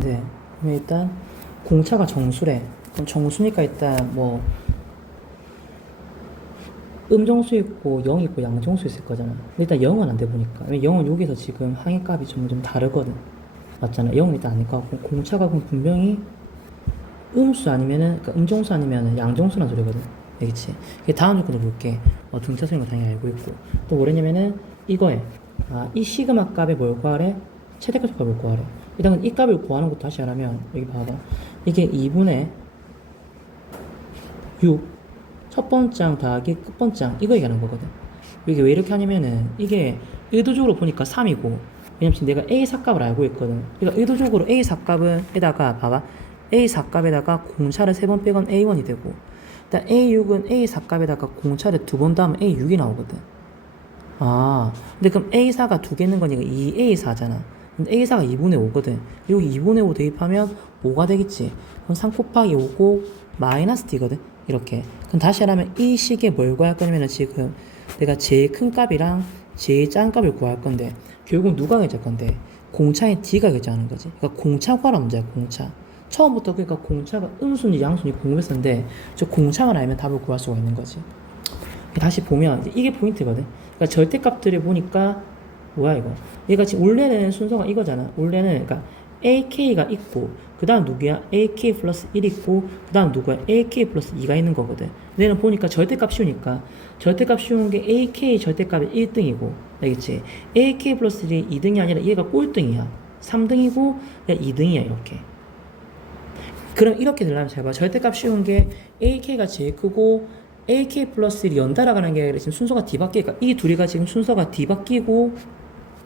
네. 그럼 일단 공차가 정수래. 그럼 정수니까 일단 뭐 음정수 있고 영 있고 양정수 있을 거잖아. 근데 일단 영은 안 돼 보니까. 왜냐면 영은 여기서 지금 항해값이 좀 다르거든. 맞잖아. 영은 일단 아닐 것 같고 공차가 그럼 분명히 음수 아니면은 그러니까 음정수 아니면은 양정수란 소리거든. 알겠지? 그 다음 조건을 볼게. 등차수인 거 당연히 알고 있고 또 뭐랬냐면은 이거에 이 시그마 값에 뭘 구하래? 최대값 값을 구하래. 일단 이 값을 구하는 것도 다시 하라면 여기 봐봐. 이게 2분의 6 첫 번장 더하기 끝번장 이거 얘기하는 거거든. 이게 왜 이렇게 하냐면은 이게 의도적으로 보니까 3이고 왜냐면 지금 내가 A 사값을 알고 있거든. 그러니까 의도적으로 A 사값은 에다가 봐봐. A 사값에다가 공차를 3번 빼건 A1이 되고 일단 A6은 A 사값에다가 공차를 2번 더하면 A6이 나오거든. 근데 그럼 A4가 두 개 있는 거니까 2A4잖아. 근데 A4가 2분의 5거든. 그리고 2분의 5 대입하면 5가 되겠지. 그럼 3 곱하기 5고 마이너스 D거든. 이렇게. 그럼 다시 하라면 이 식에 뭘 구할 거냐면 지금 내가 제일 큰 값이랑 제일 작은 값을 구할 건데 결국 누가 결정할 건데 공차의 D가 결정하는 거지. 그러니까 공차 구하라 문제야. 공차. 처음부터 그러니까 공차가 음수인지 양수인지 궁금했었는데 저 공차만 알면 답을 구할 수가 있는 거지. 다시 보면 이게 포인트거든. 그러니까 절대값들을 보니까 뭐야 이거? 얘가 지금 원래는 순서가 이거잖아. 원래는 그러니까 AK가 있고 그 다음 누구야? AK 플러스 1 있고 그 다음 누구야? AK 플러스 2가 있는 거거든. 얘는 보니까 절대값 쉬우니까 절대값 쉬운 게 AK 절대값이 1등이고 알겠지? AK 플러스 1이 2등이 아니라 얘가 꼴등이야. 3등이고 얘 2등이야 이렇게. 그럼 이렇게 되려면 잘 봐. 절대값 쉬운 게 AK가 제일 크고 AK 플러스 1이 연달아 가는 게 아니라 지금 순서가 뒤바뀌니까 이 둘이가 지금 순서가 뒤바뀌고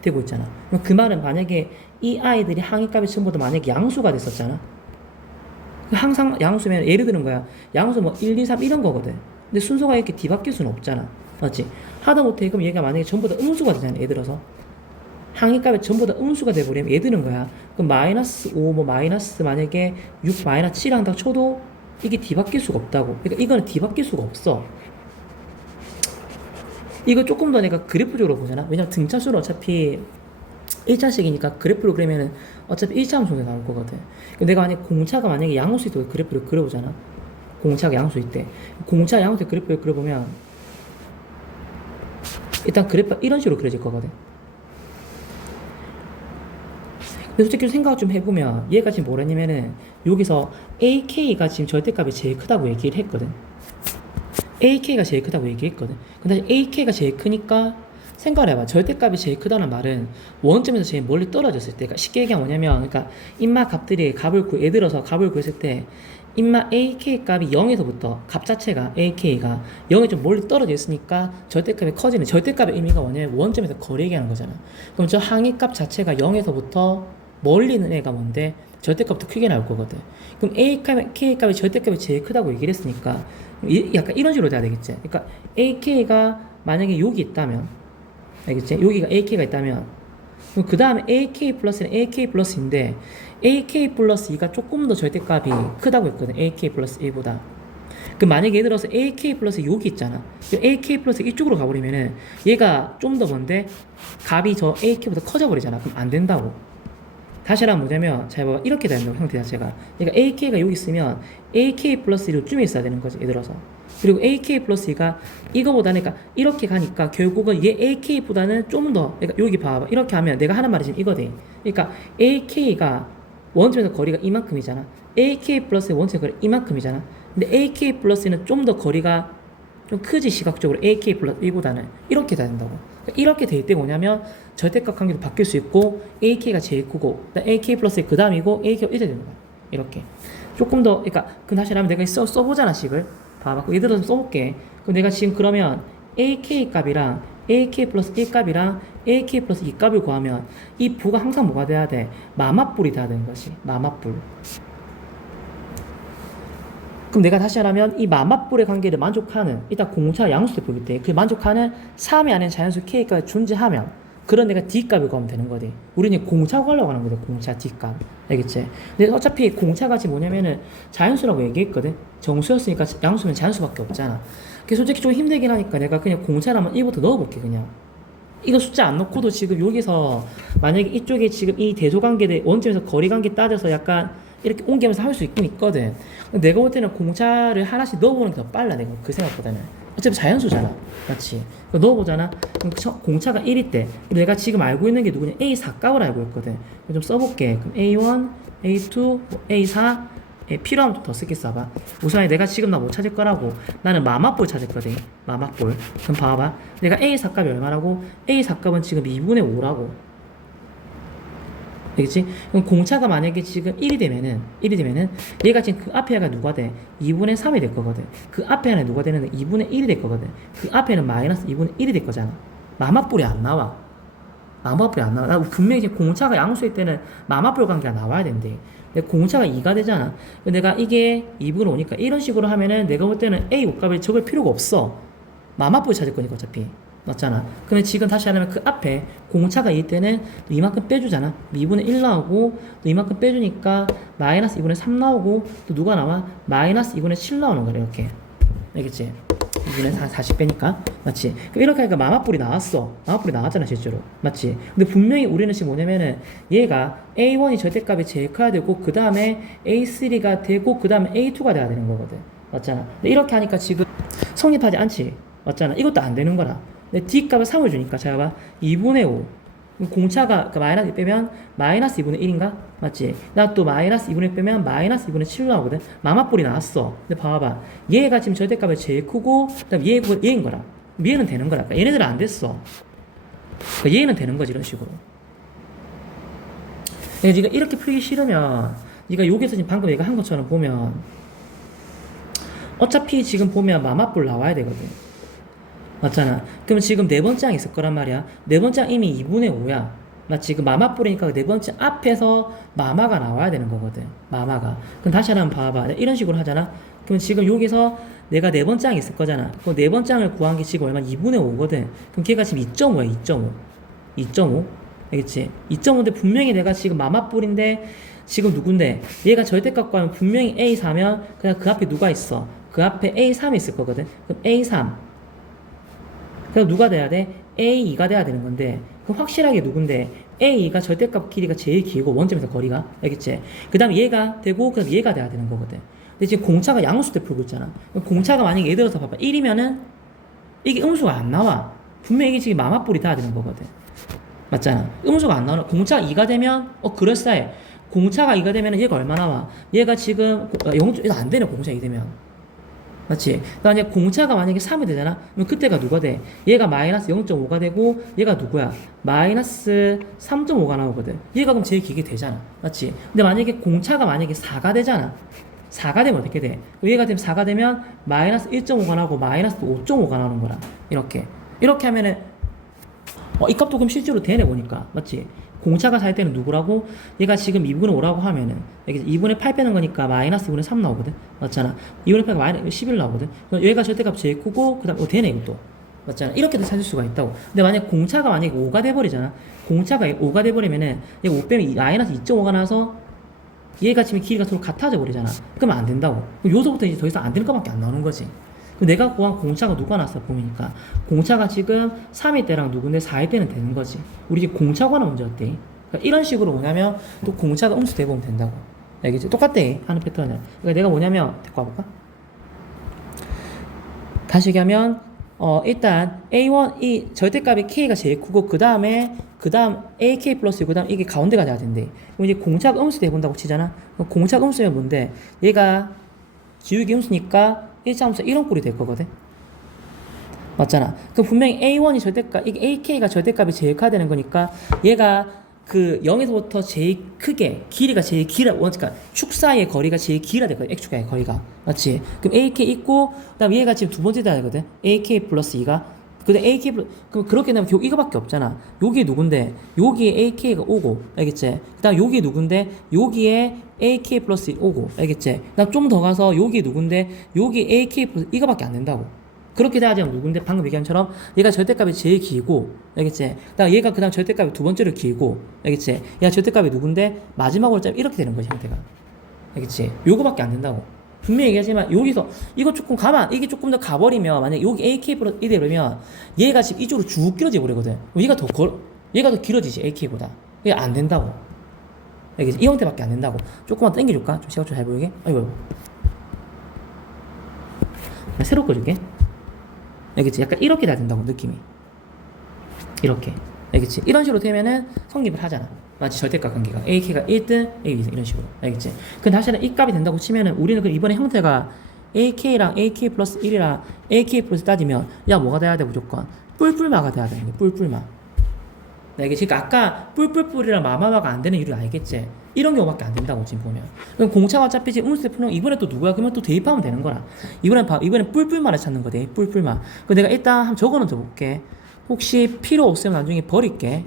되고 있잖아. 그럼 그 말은 만약에 이 아이들이 항해값이 전부 다 만약에 양수가 됐었잖아. 항상 양수면 예를 드는 거야. 양수 뭐 1, 2, 3 이런 거거든. 근데 순서가 이렇게 뒤바뀔 수는 없잖아. 맞지? 하다못해 그럼 얘가 만약에 전부 다 음수가 되잖아. 예를 들어서. 항해값이 전부 다 음수가 돼버리면 얘 드는 거야. 그럼 마이너스 5, 뭐 마이너스 만약에 6, 마이너스 7 한다고 쳐도 이게 뒤바뀔 수가 없다고. 그러니까 이거는 뒤바뀔 수가 없어. 이거 조금 더 내가 그래프적으로 보잖아. 왜냐면 등차수는 어차피 1차식이니까 그래프로 그리면은 어차피 1차 함수가 나올 거거든. 내가 만약에 공차가 만약에 양수일 때 그래프를 그려보잖아. 공차가 양수일 때. 공차 양수일 때 그래프를 그려보면 일단 그래프가 이런 식으로 그려질 거거든. 근데 솔직히 생각 좀 해보면 얘가 지금 뭐라냐면은 여기서 AK가 지금 절대값이 제일 크다고 얘기를 했거든. AK가 제일 크다고 얘기했거든. 근데 AK가 제일 크니까 생각을 해봐. 절대값이 제일 크다는 말은 원점에서 제일 멀리 떨어졌을 때, 그러니까 쉽게 얘기하면 뭐냐면, 그러니까 인마 값들이 예를 들어서 값을 구했을 때 인마 AK 값이 0에서부터 값 자체가 AK가 0에 좀 멀리 떨어져 있으니까 절대값이 커지는 절대값의 의미가 뭐냐면 원점에서 거리 얘기하는 거잖아. 그럼 저 항해값 자체가 0에서부터 멀리 있는 애가 뭔데 절대값도 크게 나올 거거든. 그럼 AK값이 절대값이 제일 크다고 얘기를 했으니까 약간 이런 식으로 돼야 되겠지. 그러니까 AK가 만약에 여기 있다면 알겠지? 여기가 AK가 있다면 그 다음에 AK 플러스는 AK 플러스인데 AK 플러스 2가 조금 더 절대값이 크다고 했거든. AK 플러스 1보다. 그 만약에 예를 들어서 AK 플러스 여기 있잖아. AK 플러스 이쪽으로 가버리면은 얘가 좀 더 뭔데 값이 저 AK보다 커져 버리잖아. 그럼 안 된다고. 다시 하면 뭐냐면 잘 봐봐. 이렇게 되는 형태 자체가. 그러니까 AK가 여기 있으면 AK 플러스 1이 쯤에 있어야 되는 거지. 예를 들어서. 그리고 AK 플러스 2가 이거보다는 그러니까 이렇게 가니까 결국은 얘 AK보다는 좀 더 그러니까 여기 봐봐. 이렇게 하면 내가 하는 말이 지금 이거대. 그러니까 AK가 원점에서 거리가 이만큼이잖아. AK 플러스의 원점의 거리가 이만큼이잖아. 근데 AK 플러스는 좀 더 거리가 좀 크지 시각적으로 AK 플러스 1보다는 이렇게 돼야 된다고. 그러니까 이렇게 될 때 뭐냐면 절대값 관계도 바뀔 수 있고 AK가 제일 크고 AK 플러스 그 다음이고 AK가 이렇게 되는 거야. 이렇게 조금 더 그러니까 그 다시 하면 내가 써보잖아 식을. 봐봐. 예를 들어서 써볼게. 그럼 내가 지금 그러면 AK 값이랑 AK 플러스 1 값이랑 AK 플러스 2 값을 구하면 이 부가 항상 뭐가 돼야 돼? 마맛불이 돼야 되는 것이 마맛불. 그럼 내가 다시 하라면 이 마맛불의 관계를 만족하는 일단 공차 양수를 보기 때문에 그 만족하는 3의 안에 자연수 K가 존재하면 그런 내가 D값을 구하면 되는 거지. 우리는 공차 구하려고 하는 거죠. 공차 D값. 알겠지? 근데 어차피 공차가 지금 뭐냐면은 자연수라고 얘기했거든. 정수였으니까 양수면 자연수밖에 없잖아. 그게 솔직히 좀 힘들긴 하니까 내가 그냥 공차를 한번 1부터 넣어볼게 그냥. 이거 숫자 안 넣고도 지금 여기서 만약에 이쪽에 지금 이 대소관계 원점에서 거리관계 따져서 약간 이렇게 옮기면서 할 수 있긴 있거든. 내가 볼 때는 공차를 하나씩 넣어보는 게 더 빨라. 내가 그 생각보다는. 어차피 자연수잖아. 맞지? 넣어보잖아. 그럼 공차가 1일 때 내가 지금 알고 있는 게 누구냐? A4값을 알고 있거든. 좀 써볼게. 그럼 A1, A2, A4 필요하면 좀 더 쓰게 써봐. 우선 내가 지금 나 못 찾을 거라고. 나는 마맛볼 찾을 거든. 마맛볼. 그럼 봐봐. 내가 A4 값이 얼마라고? A4 값은 지금 2분의 5라고. 되겠지? 그럼 공차가 만약에 지금 1이 되면은 얘가 지금 그 앞에가 누가 돼? 2분의 3이 될 거거든. 그 앞에는 누가 되는데 2분의 1이 될 거거든. 그 앞에는 마이너스 2분의 1이 될 거잖아. 마맛볼이 안 나와. 마맛볼이 안 나와. 나 분명히 지금 공차가 양수일 때는 마맛볼 관계가 나와야 된대. 근데 공차가 2가 되잖아. 내가 이게 2분의 5니까 이런 식으로 하면은 내가 볼 때는 A 값을 적을 필요가 없어. 마맛볼 찾을 거니까 어차피. 맞잖아. 그러면 지금 다시 하려면 그 앞에 공차가 2일 때는 이만큼 빼주잖아. 2분의 1 나오고 또 이만큼 빼주니까 마이너스 2분의 3 나오고 또 누가 나와? 마이너스 2분의 7 나오는 거야. 이렇게. 알겠지? 2분의 40 빼니까. 맞지? 그럼 이렇게 하니까 마맛볼이 나왔어. 마맛볼이 나왔잖아 실제로. 맞지? 근데 분명히 우리는 지금 뭐냐면은 얘가 A1이 절대값이 제일 커야 되고 그 다음에 A3가 되고 그 다음에 A2가 돼야 되는 거거든. 맞잖아. 근데 이렇게 하니까 지금 성립하지 않지. 맞잖아. 이것도 안 되는 거라. D값을 3을 주니까 자 봐 2분의 5 공차가 그 마이너스 1 빼면 마이너스 2분의 1인가? 맞지? 나 또 마이너스 2분의 1 빼면 마이너스 2분의 7 나오거든. 마맛볼이 나왔어. 근데 봐봐 얘가 지금 절대값이 제일 크고 그 다음 얘인 거라. 얘는 되는 거라. 그러니까 얘네들은 안 됐어. 그러니까 얘는 되는 거지 이런 식으로. 네가 이렇게 풀기 싫으면 네가 여기서 지금 방금 얘가 한 것처럼 보면 어차피 지금 보면 마맛볼 나와야 되거든. 맞잖아. 그럼 지금 네 번째 항 있을 거란 말이야. 네 번째 항 이미 2분의 5야. 맞지? 그 마맛볼이니까 네 번째 앞에서 마마가 나와야 되는 거거든. 마마가. 그럼 다시 하나 한번 봐봐. 이런 식으로 하잖아. 그럼 지금 여기서 내가 네 번째 항 있을 거잖아. 그 네 번째 항을 구한 게 지금 얼마? 2분의 5거든. 그럼 걔가 지금 2.5야. 2.5. 2.5. 알겠지? 2.5인데 분명히 내가 지금 마맛볼인데 지금 누군데? 얘가 절대값 구하면 분명히 A4면 그냥 그 앞에 누가 있어? 그 앞에 A3이 있을 거거든. 그럼 A3. 그럼 누가 돼야 돼? A2가 돼야 되는 건데 그럼 확실하게 누군데 A2가 절대값 길이가 제일 길고 원점에서 거리가 알겠지? 그 다음에 얘가 되고 그 다음에 얘가 돼야 되는 거거든. 근데 지금 공차가 양수 때 풀고 있잖아. 공차가 만약에 예를 들어서 봐봐 1이면은 이게 음수가 안 나와. 분명히 이게 지금 마맛볼이 돼야 되는 거거든. 맞잖아. 음수가 안 나와. 공차가 2가 되면 그럴싸해. 공차가 2가 되면 얘가 얼마 나와? 얘가 지금 0. 안 되네 공차가 2 되면. 맞지? 만약에 공차가 만약에 3이 되잖아? 그럼 그때가 누가 돼? 얘가 마이너스 0.5가 되고 얘가 누구야? 마이너스 3.5가 나오거든. 얘가 그럼 제일 길게 되잖아. 맞지? 근데 만약에 공차가 만약에 4가 되잖아. 4가 되면 어떻게 돼? 얘가 되면 4가 되면 마이너스 1.5가 나오고 마이너스 5.5가 나오는 거라. 이렇게 하면은 이 값도 그럼 실제로 되네 보니까. 맞지? 공차가 살 때는 누구라고? 얘가 지금 2분의 5라고 하면은 여기 2분의 8 빼는 거니까 마이너스 2분의 3 나오거든. 맞잖아. 2분의 8가 마이너스 11 나오거든. 그럼 얘가 절대값 제일 크고 그 다음 되네 이것도. 맞잖아. 이렇게도 찾을 수가 있다고. 근데 만약 공차가 만약에 5가 돼버리잖아. 공차가 5가 돼버리면은 얘가 5 빼면 마이너스 2.5가 나서 얘가 지금 길이가 서로 같아져 버리잖아. 그러면 안 된다고. 그럼 요소부터 이제 더 이상 안 되는 것밖에 안 나오는 거지. 내가 구한 공차가 누가 났어 보니까 공차가 지금 3일 때랑 누군데 4일 때는 되는 거지. 우리 지금 공차 구하는 문제였대. 그러니까 이런 식으로 뭐냐면 또 공차가 음수 대보면 된다고. 알겠지? 똑같대 하는 패턴을. 그러니까 내가 뭐냐면 데리고 와볼까? 다시 얘기하면 일단 A1 이 절대값이 K가 제일 크고 그 다음 AK 플러스 그 다음 이게 가운데가 돼야 된대. 그럼 이제 공차가 음수 대본다고 치잖아. 공차가 음수면 뭔데? 얘가 기울기 음수니까 1차함수 이런 꼴이 될 거거든. 맞잖아. 그럼 분명히 A1이 절대값, 이게 AK가 절대값이 제일 커야 되는 거니까 얘가 그 0에서부터 제일 크게 길이가 제일 길어. 그러니까 축 사이의 거리가 제일 길어야 되거든. X축의 거리가. 맞지? 그럼 AK 있고 그다음 얘가 지금 두 번째 돼야 되거든. AK 플러스 2가. 근데 AK 그럼 그렇게 되면 이거밖에 없잖아. 여기 누군데? 여기에 AK가 오고, 알겠지? 그다음 여기 누군데? 여기에 AK 플러스 1 오고, 알겠지? 그다음 좀 더 가서 여기 누군데? 여기 AK 플러스 이거밖에 안 된다고. 그렇게 돼야지 누군데? 방금 얘기한 것처럼 얘가 절대값이 제일 길고, 알겠지? 그다음 얘가 그다음 절대값이 두 번째로 길고, 알겠지? 얘가 절대값이 누군데? 마지막으로 짧 이렇게 되는 거지 형태가, 알겠지? 요거밖에 안 된다고. 분명히 얘기하지만 여기서 이거 조금 이게 조금 더 가버리면 만약 여기 AK 플러스 1이 그러면 얘가 지금 이쪽으로 쭉 길어져 버리거든. 얘가 더 길어지지 AK보다. 이게 안 된다고. 알겠지? 이 형태밖에 안 된다고. 조금만 당겨줄까? 좀 시각 좀 잘 보이게. 아이고. 새로 꺼줄게. 알겠지? 약간 이렇게 돼야 된다고 느낌이. 이렇게. 알겠지? 이런 식으로 되면은 성립을 하잖아. 마치 절대값 관계가 AK가 1등, A 2등 이런 식으로. 알겠지? 근데 다시는 이 값이 된다고 치면은 우리는 그 이번에 형태가 AK랑 AK 플러스 1이랑 AK 플러스 따지면 야 뭐가 돼야 돼 무조건 뿔뿔마가 돼야 돼. 뿔뿔마. 알겠지? 그러니까 아까 뿔뿔뿔이랑 마마마가 안 되는 이유를 알겠지? 이런 경우밖에 안 된다고 지금 보면. 그럼 공차가 어차피 지금 음수의 풀형 이번에 또 누구야? 그러면 또 대입하면 되는 거라. 이번엔 뿔뿔마를 찾는 거대. 뿔뿔마. 그 내가 일단 한번 적어놓은 볼게. 혹시 필요 없으면 나중에 버릴게.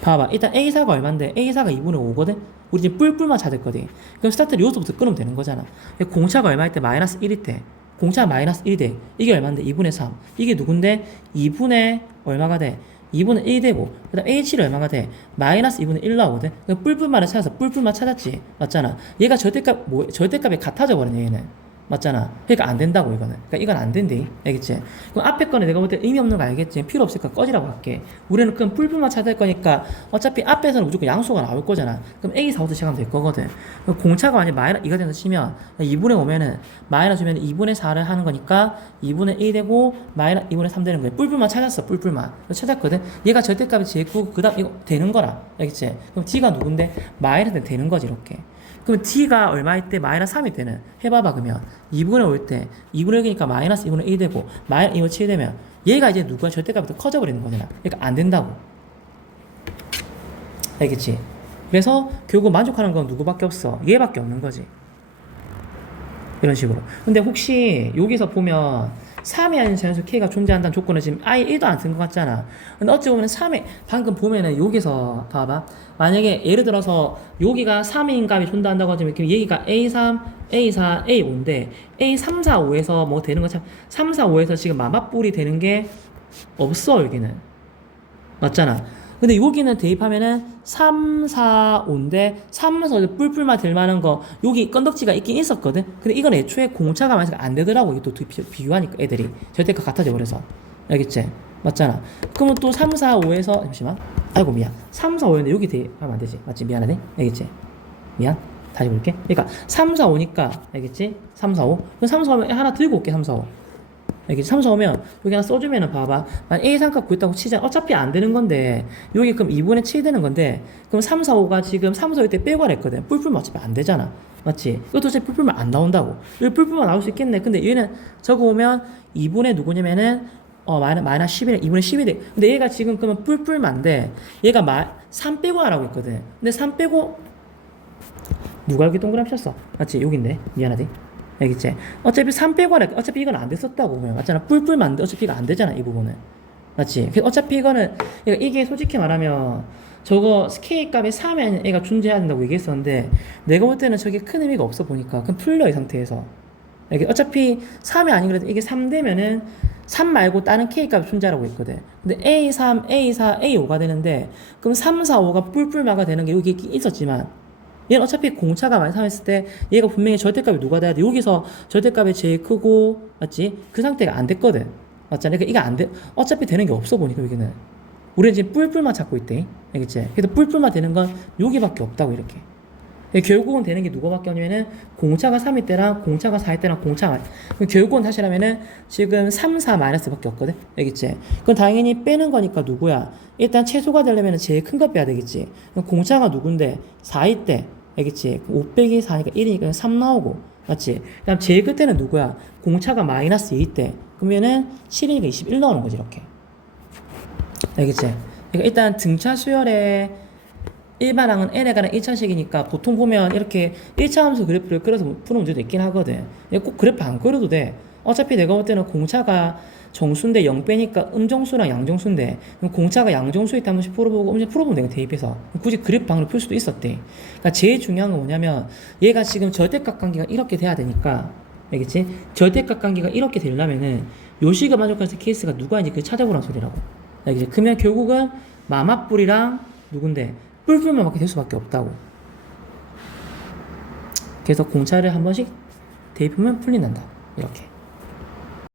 봐봐. 일단 A4가 얼만데? A4가 2분의 5거든? 우리 지금 뿔뿔만 찾을 거지. 그럼 스타트를 여기서부터 끊으면 되는 거잖아. 공차가 얼마일 때? 마이너스 1일 때. 공차가 마이너스 1이 돼. 이게 얼만데? 2분의 3. 이게 누군데? 2분의 얼마가 돼? 2분의 1 되고, 그 다음 H를 얼마가 돼? 마이너스 2분의 1 나오거든? 그럼 뿔뿔만을 찾아서 뿔뿔만 찾았지. 맞잖아. 얘가 절대값이 같아져 버리네, 얘는. 맞잖아. 그러니까 안 된다고 이거는. 그러니까 이건 안 된대. 알겠지? 그럼 앞에 거는 내가 볼 때 의미 없는 거 알겠지? 필요 없으니까 꺼지라고 할게. 우리는 그럼 뿔뿔만 찾을 거니까 어차피 앞에서는 무조건 양수가 나올 거잖아. 그럼 A4부터 시작하면 될 거거든. 그럼 공차가 만약 마이너스 2가 된다 치면 2분의 5면은 마이너스 주면 2분의 4를 하는 거니까 2분의 1 되고 마이너스 2분의 3 되는 거야. 뿔뿔만 찾았어. 뿔뿔만. 찾았거든. 얘가 절대값이 제일 크고 그 다음 이거 되는 거라. 알겠지? 그럼 D가 누군데? 마이너스는 되는 거지 이렇게. 그러면 D가 얼마일 때? 마이너스 3일 때는 해봐봐. 그러면 2분의 5일 때 2분의 1이니까 마이너스 2분의 1 되고 마이너스 2분의 7 되면 얘가 이제 누가 절대값이 더 커져버리는 거잖아. 그러니까 안 된다고. 알겠지? 그래서 결국 만족하는 건 누구밖에 없어? 얘밖에 없는 거지. 이런 식으로. 근데 혹시 여기서 보면 3이 아닌 자연수 K가 존재한다는 조건을 지금 아예 1도 안 쓴 것 같잖아. 근데 어찌 보면 3에, 방금 보면은 여기서 봐봐. 만약에 예를 들어서 여기가 3인 값이 존재한다고 하면 여기가 A3, A4, A5인데 A3, 4, 5에서 뭐 되는 거 참, 3, 4, 5에서 지금 마마뿔이 되는 게 없어, 여기는. 맞잖아. 근데 여기는 대입하면은 3, 4, 5인데 3, 4, 5 뿔뿔만 될 만한 거 여기 건덕지가 있긴 있었거든. 근데 이건 애초에 공차가 많이 안 되더라고. 이게 또 비교하니까 애들이 절대값 같아져 버려서. 알겠지? 맞잖아. 그러면 또 3, 4, 5에서 잠시만. 아이고 미안. 3, 4, 5였는데 여기 대입하면 안 되지. 맞지? 미안하네. 알겠지? 미안. 다시 볼게. 그러니까 3, 4, 5니까 알겠지? 3, 4, 5. 그럼 3, 4, 5면 하나 들고 올게. 3, 4, 5. 여기 3, 4 오면 여기 하나 써주면은 봐봐. 만약 A 삼값 구했다고 치자. 어차피 안 되는 건데 여기 그럼 2분의 7 되는 건데 그럼 3, 4, 5가 지금 3, 4, 5 때 빼고 했거든. 뿔뿔만 어차피 안 되잖아. 맞지? 이것도 어차피 뿔뿔만 안 나온다고. 여기 뿔뿔만 나올 수 있겠네. 근데 얘는 적어오면 2분의 누구냐면은 마이너스 10이네. 2분의 10이 돼. 근데 얘가 지금 그러면 뿔뿔만데 얘가 3 빼고 하라고 했거든. 근데 3 빼고 누가 여기 동그라미 쳤어? 맞지? 여기인데. 미안하대. 알겠지? 어차피 3 빼고 하라. 어차피 이건 안 됐었다고. 맞잖아. 뿔뿔만데 어차피 이거 안 되잖아. 이 부분은. 맞지? 어차피 이거는 이게 솔직히 말하면 저거 K 값이 3에 애가 존재해야 된다고 얘기했었는데 내가 볼 때는 저게 큰 의미가 없어 보니까 그럼 풀려 이 상태에서. 어차피 3이 아니더라도 이게 3 되면은 3 말고 다른 K 값이 존재하라고 했거든. 근데 A3, A4, A5가 되는데 그럼 3, 4, 5가 뿔뿔마가 되는 게 여기 있었지만 얘는 어차피 공차가 많이 상했을 때 얘가 분명히 절대값이 누가 돼야 돼. 여기서 절대값이 제일 크고 맞지? 그 상태가 안 됐거든. 맞잖아. 그러니까 이게 안 돼. 어차피 되는 게 없어 보니까 여기는. 우리는 지금 뿔뿔만 찾고 있대. 알겠지? 그래서 뿔뿔만 되는 건 여기밖에 없다고 이렇게. 결국은 되는 게 누구밖에 없냐면은 공차가 3일 때랑 공차가 4일 때랑 공차가 결국은 사실 하면은 지금 3, 4 마이너스밖에 없거든. 알겠지? 그럼 당연히 빼는 거니까 누구야? 일단 최소가 되려면은 제일 큰 거 빼야 되겠지. 그럼 공차가 누군데? 4일 때. 알겠지? 5 빼기 4니까 1이니까 3 나오고. 맞지? 그다음 제일 끝에는 누구야? 공차가 마이너스 2일 때. 그러면은 7이니까 21 나오는 거지, 이렇게. 알겠지? 그러니까 일단 등차 수열에 일반항은 n에 관한 1차식이니까 보통 보면 이렇게 1차 함수 그래프를 그려서 푸는 문제도 있긴 하거든. 꼭 그래프 안 그려도 돼. 어차피 내가 볼 때는 공차가 정수인데 0 빼니까 음정수랑 양정수인데 공차가 양정수일 때 한 번씩 풀어보고 풀어보면 내가 대입해서 굳이 그래프 방으로 풀 수도 있었대. 그러니까 제일 중요한 건 뭐냐면 얘가 지금 절대값 관계가 이렇게 돼야 되니까 알겠지? 절대값 관계가 이렇게 되려면은 요식을 만족할 때 케이스가 누가인지 그 찾아보란 소리라고. 알겠지? 그러면 결국은 마마뿔이랑 누군데 뿔뿔만 맞게 될 수밖에 없다고. 그래서 공차를 한 번씩 대입하면 풀린단다. 이렇게.